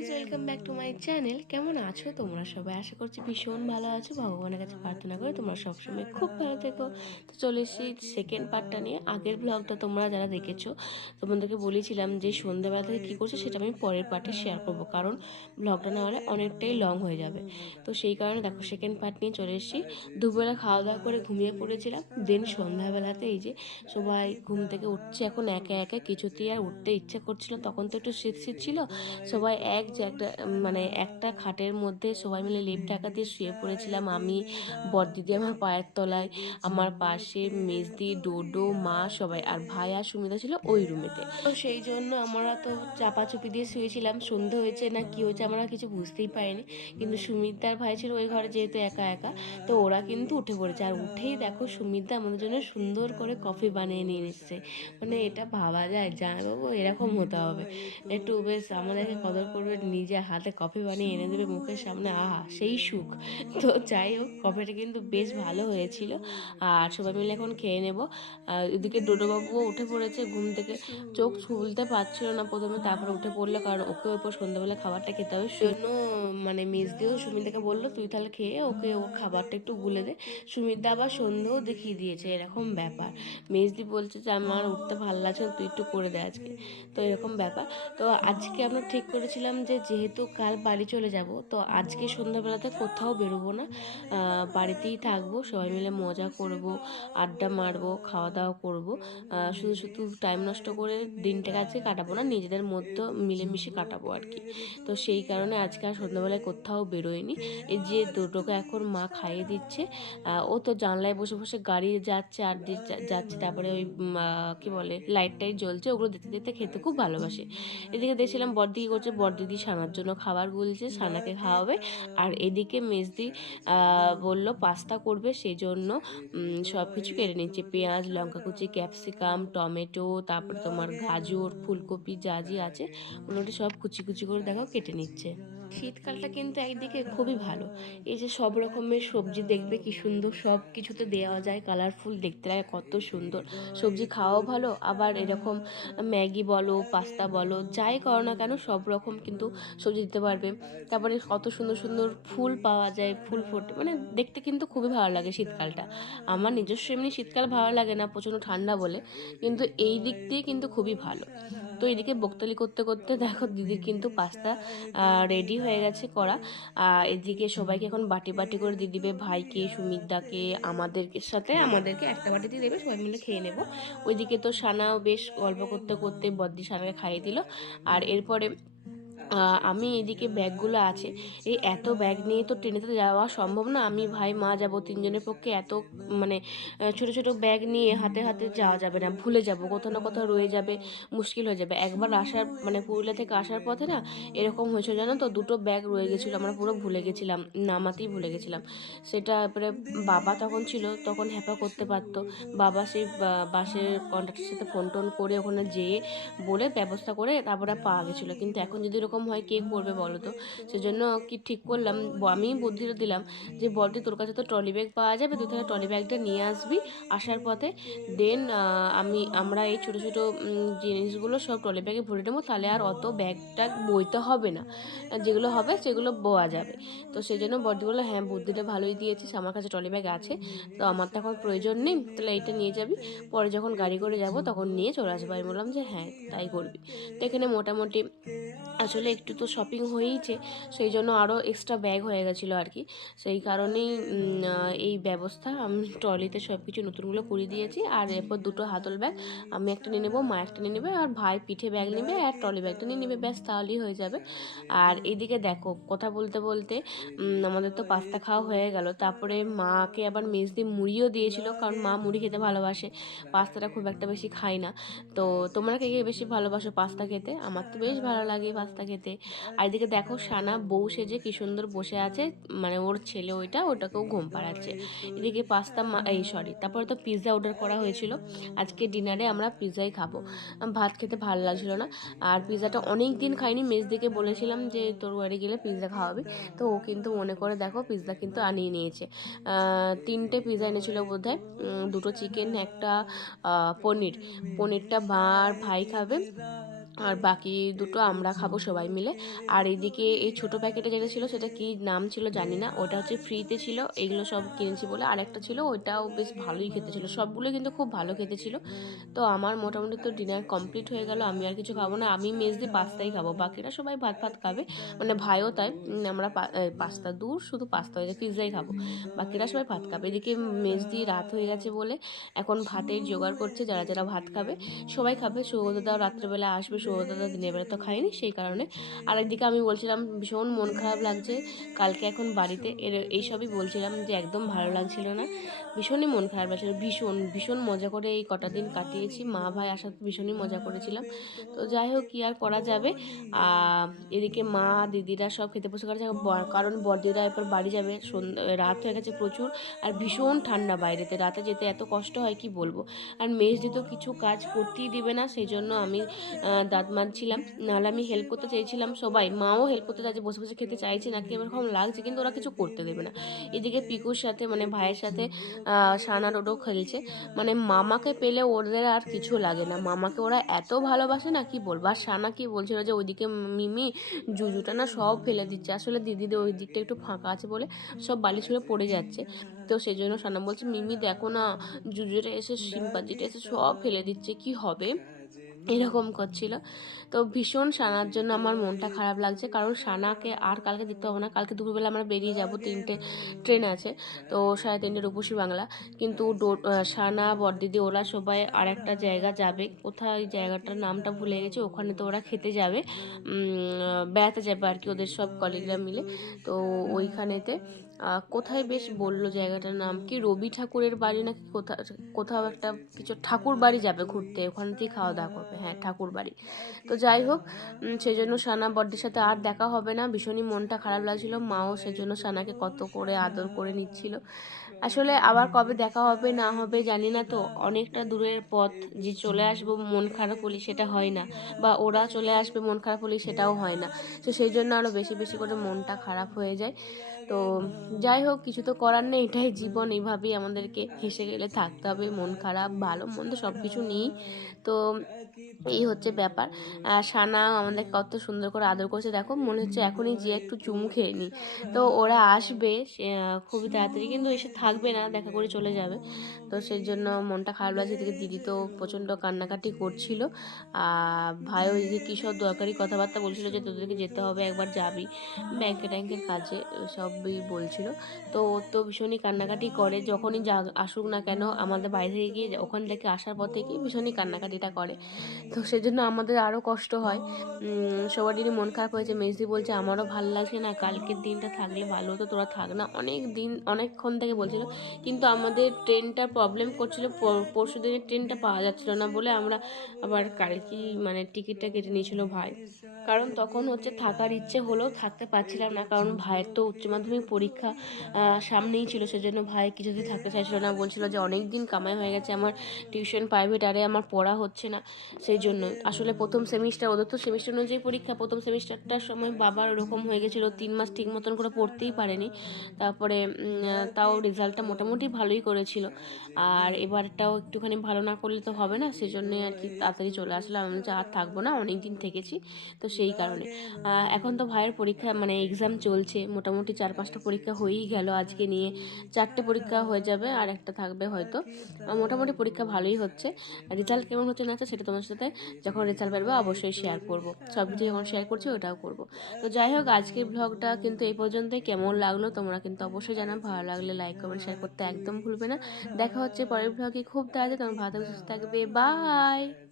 Guys welcome back to my channel কেমন আছো তোমরা সবাই? আশা করছি ভীষণ ভালো আছো। ভগবানের কাছে প্রার্থনা করে তোমরা সবসময় খুব ভালো থেকো। তো চলে এসেছি সেকেন্ড পার্টটা নিয়ে। আগের ব্লগটা তোমরা যারা দেখেছ, তোমাদেরকে বলেছিলাম যে সন্ধ্যাবেলা থেকে কী করছে সেটা আমি পরের পার্টে শেয়ার করব। কারণ ব্লগটা না হলে অনেকটাই লং হয়ে যাবে। তো সেই কারণে দেখো সেকেন্ড পার্ট নিয়ে চলে এসেছি। দুপুরবেলা খাওয়া দাওয়া করে ঘুমিয়ে পড়েছিলাম। দেন সন্ধ্যাবেলাতে এই যে সবাই ঘুম থেকে উঠছে, এখন একে একে কিছুতেই আর উঠতে ইচ্ছা করছিল তখন তো একটু শীত শীত ছিল। সবাই এক যে একটা মানে একটা খাটের মধ্যে সবাই মিলে লেপ ঢাকা দিয়ে শুয়ে পড়েছিলাম। আমি বড়দিদি আমার পায়ের তলায়, আমার পাশে মেজদি, ডোডো, মা সবাই আর ভাই আর সুমিতা ছিল ওই রুমেতে তো সেই জন্য আমরা তো চাপাচুপি দিয়ে শুয়েছিলাম। সন্ধে হয়েছে না কি হয়েছে আমরা কিছু বুঝতেই পারিনি। কিন্তু সুমিতার ভাই ছিল ওই ঘরে যেহেতু একা একা, তো ওরা কিন্তু উঠে পড়েছে। আর উঠেই দেখো সুমিতা আমাদের জন্য সুন্দর করে কফি বানিয়ে নিয়ে এসছে। মানে এটা ভাবা যায় জামাইবাবু এরকম হতে হবে। একটু বেশ আমাদেরকে কদর করবে নিজে হাতে কফি বানিয়ে এনে দেবে মুখের সামনে। আহা, সেই সুখ। তো যাই হোক কফিটা কিন্তু বেশ ভালো হয়েছিল। আর সবাই মিলে এখন খেয়ে নেব। এদিকে ডোডোবাবুও উঠে পড়েছে ঘুম থেকে। চোখ খুলতে পারছিল না প্রথমে, তারপরে উঠে পড়ল, কারণ ওকে ওপর সন্ধ্যাবেলা খাবারটা খেতে হবে। সেজন্য মানে মেজদিও সুমিতাকে বলল, তুই তাহলে খেয়ে ওকে ওর খাবারটা একটু গুলে দে। সুমিতা আবার সন্ধেও দেখিয়ে দিয়েছে, এরকম ব্যাপার। মেজদি বলছে যে, আমার উঠতে ভালো লাগছে তুই একটু করে দে আজকে। তো এরকম ব্যাপার। তো আজকে আমরা ঠিক করেছিলাম যে যেহেতু কাল বাড়ি চলে যাব, তো আজকে সন্ধ্যাবেলাতে কোথাও বেরোবো না। বাড়িতেই থাকব, সবাই মিলে মজা করব, আড্ডা মারবো খাওয়া দাওয়া করব শুধু শুধু টাইম নষ্ট করে দিনটাকে আজকে কাটাবো না, নিজেদের মধ্যে মিলেমিশে কাটাবো আর কি। তো সেই কারণে আজকে আর সন্ধ্যাবেলায় কোথাও বেরোয়নি। এই যে দুটোকে এখন মা খাইয়ে দিচ্ছে ও তো জানলায় বসে বসে গাড়ি যাচ্ছে, আর যাচ্ছে, তারপরে ওই কি বলে লাইট টাইট জ্বলছে, ওগুলো দেখতে দেখতে খেতে খুব ভালোবাসে। এদিকে দেখছিলাম বড়দি কি করছে, বড়দিদি সানার জন্য খাবার বলছে সানাকে খাওয়াবে। আর এদিকে মেজদি বলল বলল পাস্তা করবে সেই জন্য সব কিছু কেটে নিচ্ছে। পেঁয়াজ লঙ্কা কুচি ক্যাপসিকাম টমেটো তারপর তোমার গাজর ফুলকপি যা যা আছে ওগুলো সব কুচি কুচি করে দেখো কেটে নিচ্ছে। শীতকালটা কিন্তু একদিকে খুবই ভালো। এই যে সব রকমের সবজি দেখবে কি সুন্দর, সব কিছুতে দেওয়া যায় কালারফুল দেখতে লাগে, কত সুন্দর। সবজি খাওয়াও ভালো, আবার এরকম ম্যাগি বলো, পাস্তা বলো, যাই করো না কেন, সব রকম কিন্তু সবজি দিতে পারবে। তারপরে কত সুন্দর সুন্দর ফুল পাওয়া যায়, ফুল ফোটে মানে দেখতে কিন্তু খুবই ভালো লাগে শীতকালটা। আমার নিজস্ব এমনি শীতকাল ভালো লাগে না, প্রচণ্ড ঠান্ডা বলে, কিন্তু এই দিক দিয়ে কিন্তু খুবই ভালো। তো এদিকে বকতালি করতে করতে দেখো দিদি কিন্তু পাস্তা রেডি হয়ে গেছে করা। এদিকে সবাইকে এখন বাটি বাটি করে দিয়ে দিবে ভাইকে, সুমিতদাকে আমাদের সাথে আমাদেরকে একটা বাটি দিয়ে দেবে, সবাই মিলে খেয়ে নেব। ওইদিকে তো সানাও বেশ গল্প করতে করতে বদ্দি সানাকে খাইয়ে দিল। আর এরপরে আমি এদিকে ব্যাগগুলো আছে। এই এত ব্যাগ নিয়ে তো ট্রেনে তো যাওয়া সম্ভব না। আমি ভাই, মা যাব তিনজনের পক্ষে এত মানে ছোট ছোট ব্যাগ নিয়ে হাতে হাতে যাওয়া যাবে না। ভুলে যাব, কোথাও না কোথাও রয়ে যাবে, মুশকিল হয়ে যাবে। একবার আসার মানে পুরুলিয়া থেকে আসার পথে না এরকম হয়েছিল জানো তো? দুটো ব্যাগ রয়ে গেছিল, আমরা পুরো ভুলে গেছিলাম, নামাতেই ভুলে গেছিলাম। সেটা এবারে বাবা তখন ছিল, তখন হ্যাপা করতে পারতো। বাবা সেই বাসের কন্ট্রাক্টের সাথে ফোন টোন করে ওখানে যেয়ে বলে ব্যবস্থা করে তারপরে পাওয়া গেছিল। কিন্তু এখন যদি এরকম হয়, কে করবে বলো তো সেজন্য কি ঠিক করলাম আমি বুদ্ধিটা দিলাম যে বলতে তোর কাছে তো ট্রলি ব্যাগ পাওয়া যাবে, তুই তাহলে ট্রলি ব্যাগটা নিয়ে আসবি। আসার পথে দেন আমি, আমরা এই ছোটো ছোটো জিনিসগুলো সব ট্রলি ব্যাগে ভরে নেব, তাহলে আর অত ব্যাগটা বইতে হবে না। যেগুলো হবে সেগুলো বোয়া যাবে। তো সেই জন্য বডি বলল হ্যাঁ বুদ্ধিটা ভালোই দিয়েছিস, আমার কাছে ট্রলি ব্যাগ আছে, তো আমার তো এখন প্রয়োজন নেই, তাহলে এইটা নিয়ে যাবি। পরে যখন গাড়ি করে যাব, তখন নিয়ে চলে আসব। আমি বললাম যে হ্যাঁ তাই করবি। তো এখানে মোটামুটি আসলে একটু তো শপিং হয়েইছে সেই জন্য আরও এক্সট্রা ব্যাগ হয়ে গেছিল আর কি। সেই কারণেই এই ব্যবস্থা আমি ট্রলিতে সব কিছু নতুনগুলো করে দিয়েছি। আর এরপর দুটো হাতল ব্যাগ আমি একটা নিয়ে নেব, মা একটা নিয়ে নেবে, আর ভাই পিঠে ব্যাগ নেবে, আর ট্রলি ব্যাগটা নিয়ে নেবে, ব্যাস তাহলেই হয়ে যাবে। আর এদিকে দেখো, কথা বলতে বলতে আমাদের তো পাস্তা খাওয়া হয়ে গেল। তারপরে মাকে আবার মেজদি মুড়িও দিয়েছিল, কারণ মা মুড়ি খেতে ভালোবাসে। পাস্তাটা খুব একটা বেশি খাই না। তো তোমরা কে কে বেশি ভালোবাসো পাস্তা খেতে? আমার তো বেশ ভালো লাগে পাস্তা খেতে আর এদিকে দেখো সানা বউ সেজে কি সুন্দর বসে আছে মানে ওর ছেলে ওইটা, ওটাকেও ঘুম পাড়াচ্ছে। এদিকে পাস্তা এই সরি তারপরে তো পিৎজা অর্ডার করা হয়েছিল। আজকে ডিনারে আমরা পিৎজাই খাব। ভাত খেতে ভালো লাগছিল না। আর পিৎজাটা অনেক দিন খাইনি, মেজ দিকে বলেছিলাম যে তোর বাড়ি গেলে পিৎজা খাওয়াবি। তো ও কিন্তু মনে করে দেখো পিৎজা কিন্তু আনিয়ে নিয়েছে। তিনটে পিৎজা এনেছিল বোধ হয় দুটো চিকেন একটা পনির। পনিরটা আর ভাই খাবে। আর বাকি দুটো আমরা খাব সবাই মিলে। আর এদিকে এই ছোট প্যাকেটে যেটা ছিল, সেটা কি নাম ছিল জানি না। ওটা হচ্ছে ফ্রিতে ছিল, এগুলো সব কিনেছি বলে। আর একটা ছিল, ওইটাও বেশ ভালোই খেতে ছিল। সবগুলো কিন্তু খুব ভালো খেতে ছিল। তো আমার মোটামুটি তো ডিনার কমপ্লিট হয়ে গেল, আমি আর কিছু খাব না। আমি মেজ দিয়ে পাস্তাই খাব, বাকিরা সবাই ভাত ভাত খাবে। মানে ভাইও তাই আমরা পাস্তা দূর, শুধু পাস্তা হয়ে পিৎজাই খাব। বাকিরা সবাই ভাত খাবে। এদিকে মেজ দিয়ে রাত হয়ে গেছে বলে, এখন ভাতের জোগাড় করছে, যারা যারা ভাত খাবে, সবাই খাবে। সৌগতদাও রাত্রেবেলা আসবে সৌগতদা দিনের বেলা তো খায়নি সেই কারণে। আর একদিকে আমি বলছিলাম, ভীষণ মন খারাপ লাগছে। কালকে এখন বাড়িতে এর, এইসবই বলছিলাম যে একদম ভালো লাগছিল না। ভীষণই মন খারাপ লাগছিল, ভীষণ ভীষণ মজা করে এই কটা দিন কাটিয়েছি। মা ভাই আসার ভীষণই মজা করেছিলাম। তো যাই হোক, কী আর করা যাবে? এদিকে মা, দিদিরা সব খেতে বসে করেছে। কারণ বড়দিরা এরপর বাড়ি যাবে। রাত হয়ে গেছে প্রচুর, আর ভীষণ ঠান্ডা বাইরেতে। রাতে যেতে এত কষ্ট হয়, কি বলব? আর মেজ তো কিছু কাজ করতেই দিবে না, সেই জন্য আমি দাঁত মাজছিলাম নাহলে আমি হেল্প করতে চেয়েছিলাম সবাই। মাও হেল্প করতে চাইছে বসে বসে খেতে চাইছে না কি এরকম লাগছে কিন্তু ওরা কিছু করতে দেবে না। এদিকে পিকুর সাথে মানে ভাইয়ের সাথে আহ, সানা রোডও খেলছে। মানে মামাকে পেলে ওদের আর কিছু লাগে না। মামাকে ওরা এত ভালোবাসে না কি বলব? আর সানা কি বলছিল যে ওইদিকে মিমি জুজুটা না সব ফেলে দিচ্ছে। আসলে দিদিদের ওই দিকটা একটু ফাঁকা আছে বলে সব বালি ছুঁড়ে পড়ে যাচ্ছে। তো সেই জন্য সানা বলছে মিমি দেখো না জুজুটা এসে সিম্পাজিটা এসে সব ফেলে দিচ্ছে কি হবে? এরকম করছিল। তো ভীষণ সানার জন্য আমার মনটা খারাপ লাগছে। কারণ সানাকে আর কালকে দেখতে হবে না। কালকে দুপুরবেলা আমরা বেরিয়ে যাব। তিনটে ট্রেন আছে। তো সাড়ে তিনটে রূপসী বাংলা। কিন্তু সানা, বরদিদি ওরা সবাই আর একটা জায়গা যাবে। কোথায় জায়গাটার নামটা ভুলে গেছে। ওখানে তো ওরা খেতে যাবে। বেড়াতে যাবে আর কি। ওদের সব কলিগরা মিলে। তো ওইখানেতে কোথায় বেশ বলল জায়গাটার নাম? কি রবি ঠাকুরের বাড়ি নাকি কোথাও কোথাও একটা কিছু ঠাকুর বাড়ি যাবে ঘুরতে, ওখান থেকে খাওয়া দাওয়া করবে। হ্যাঁ ঠাকুর বাড়ি। তো যাই হোক সেই জন্য সানা বড়দের সাথে আর দেখা হবে না। ভীষণই মনটা খারাপ লাগছিল। মাও সেজন্য সানাকে কত করে আদর করে নিচ্ছিল। আসলে আবার কবে দেখা হবে, না হবে জানি না তো। অনেকটা দূরের পথ যে চলে আসব মন খারাপ হলি সেটা হয় না, বা ওরা চলে আসবে মন খারাপ হলি সেটাও হয় না। তো সেই জন্য আরও বেশি বেশি করে মনটা খারাপ হয়ে যায়। তো যাই হোক কিছু তো করার নেই। এটাই জীবন এইভাবেই আমাদেরকে হেসে গেলে থাকতে হবে। মন খারাপ ভালো মন্দ সব কিছু নিয়েই তো এই হচ্ছে ব্যাপার। আর সানা আমাদের কত সুন্দর করে আদর করছে। দেখো মনে হচ্ছে এখনই যে একটু চুমু খেয়ে নিই তো ওরা আসবে সে, খুবই তাড়াতাড়ি। কিন্তু এসে থাকবে না দেখা করে চলে যাবে। তো সেই জন্য মনটা খারাপ লাগছে। এদিকে দিদি তো প্রচণ্ড কান্নাকাটি করছিল। আর ভাইও এদিকে কী সব দরকারি কথাবার্তা বলছিল যে তোদেরকে যেতে হবে একবার যাবি ব্যাংকে ট্যাঙ্কের কাজে সবই বলছিল। তো ও তো ভীষণই কান্নাকাটি করে, যখনই যা আসুক না কেন আমাদের বাইরে থেকে গিয়ে ওখান থেকে আসার পর থেকেই ভীষণই কান্নাকাটিটা করে। তো সেই জন্য আমাদের আরও কষ্ট হয়। সবারই মন খারাপ হয়েছে। মেজদি বলছে, আমারও ভালো লাগছে না, কালকের দিনটা থাকলে ভালো হতো, তোরা থাক না। অনেক দিন, অনেকক্ষণ থেকে বলছিল, কিন্তু আমাদের ট্রেনটা প্রবলেম করছিল পরশু দিনের ট্রেনটা পাওয়া যাচ্ছিল না বলে আমরা আবার কালকেই মানে টিকিটটা কেটে নিয়েছিল ভাই। কারণ তখন হচ্ছে থাকার ইচ্ছে হলেও থাকতে পারছিলাম না, কারণ ভাইয়ের তো উচ্চ মাধ্যমিক পরীক্ষা সামনেই ছিল। সেজন্য ভাই কিছুদিন থাকতে চাইছিল না, বলছিল যে অনেক দিন কামাই হয়ে গেছে, আমার টিউশন প্রাইভেট আরে আমার পড়া হচ্ছে না, সেই জন্য। আসলে প্রথম সেমিস্টার ওদের তো সেমিস্টার অনুযায়ী পরীক্ষা, প্রথম সেমিস্টারটার সময় বাবার ওরকম হয়ে গেছিল, তিন মাস ঠিক মতন করে পড়তেই পারেনি। তারপরে তাও রেজাল্টটা মোটামুটি ভালোই করেছিল। আর এবারটাও একটুখানি ভালো না করলে তো হবে না সেই জন্যই আর কি তাড়াতাড়ি চলে আসলাম। আমি যে আর থাকব না অনেক দিন থেকেছি। তো সেই কারণে। এখন তো ভাইয়ের পরীক্ষা মানে এক্সাম চলছে, মোটামুটি চার পাঁচটা পরীক্ষা হয়েই গেল। আজকে নিয়ে চারটে পরীক্ষা হয়ে যাবে আর একটা থাকবে হয়তো। মোটামুটি পরীক্ষা ভালোই হচ্ছে। রেজাল্ট কেমন হচ্ছে না হচ্ছে সেটা তোমার সাথে যখন রেজাল্ট বেরবে অবশ্যই শেয়ার করব। সব কিছু যখন শেয়ার করছি ওটাও করব। তো যাই হোক, আজকের ব্লগটা কিন্তু এই পর্যন্তই। কেমন লাগল তোমরা কিন্তু অবশ্যই জানাবে ভালো লাগলে লাইক কমেন্ট শেয়ার করতে একদম ভুলবে না। দেখা হচ্ছে পরের ব্লগে খুব তাড়াতাড়ি তোমার ভালো সুস্থ থাকবে। বাই